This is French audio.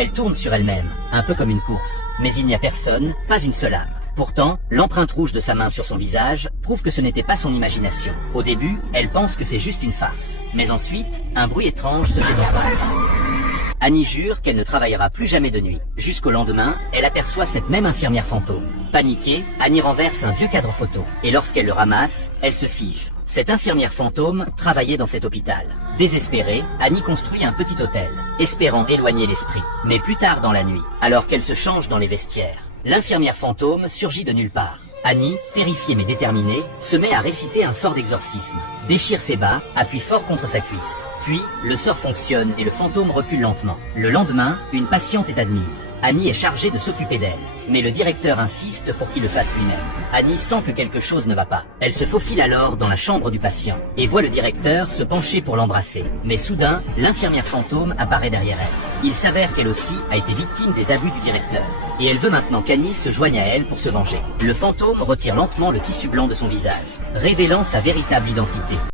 Elle tourne sur elle-même, un peu comme une course. Mais il n'y a personne, pas une seule âme. Pourtant, l'empreinte rouge de sa main sur son visage prouve que ce n'était pas son imagination. Au début, elle pense que c'est juste une farce. Mais ensuite, un bruit étrange se fait entendre. Annie jure qu'elle ne travaillera plus jamais de nuit. Jusqu'au lendemain, elle aperçoit cette même infirmière fantôme. Paniquée, Annie renverse un vieux cadre photo. Et lorsqu'elle le ramasse, elle se fige. Cette infirmière fantôme travaillait dans cet hôpital. Désespérée, Annie construit un petit hôtel, espérant éloigner l'esprit. Mais plus tard dans la nuit, alors qu'elle se change dans les vestiaires, l'infirmière fantôme surgit de nulle part. Annie, terrifiée mais déterminée, se met à réciter un sort d'exorcisme. Déchire ses bas, appuie fort contre sa cuisse. Puis, le sort fonctionne et le fantôme recule lentement. Le lendemain, une patiente est admise. Annie est chargée de s'occuper d'elle. Mais le directeur insiste pour qu'il le fasse lui-même. Annie sent que quelque chose ne va pas. Elle se faufile alors dans la chambre du patient et voit le directeur se pencher pour l'embrasser. Mais soudain, l'infirmière fantôme apparaît derrière elle. Il s'avère qu'elle aussi a été victime des abus du directeur. Et elle veut maintenant qu'Annie se joigne à elle pour se venger. Le fantôme retire lentement le tissu blanc de son visage, révélant sa véritable identité.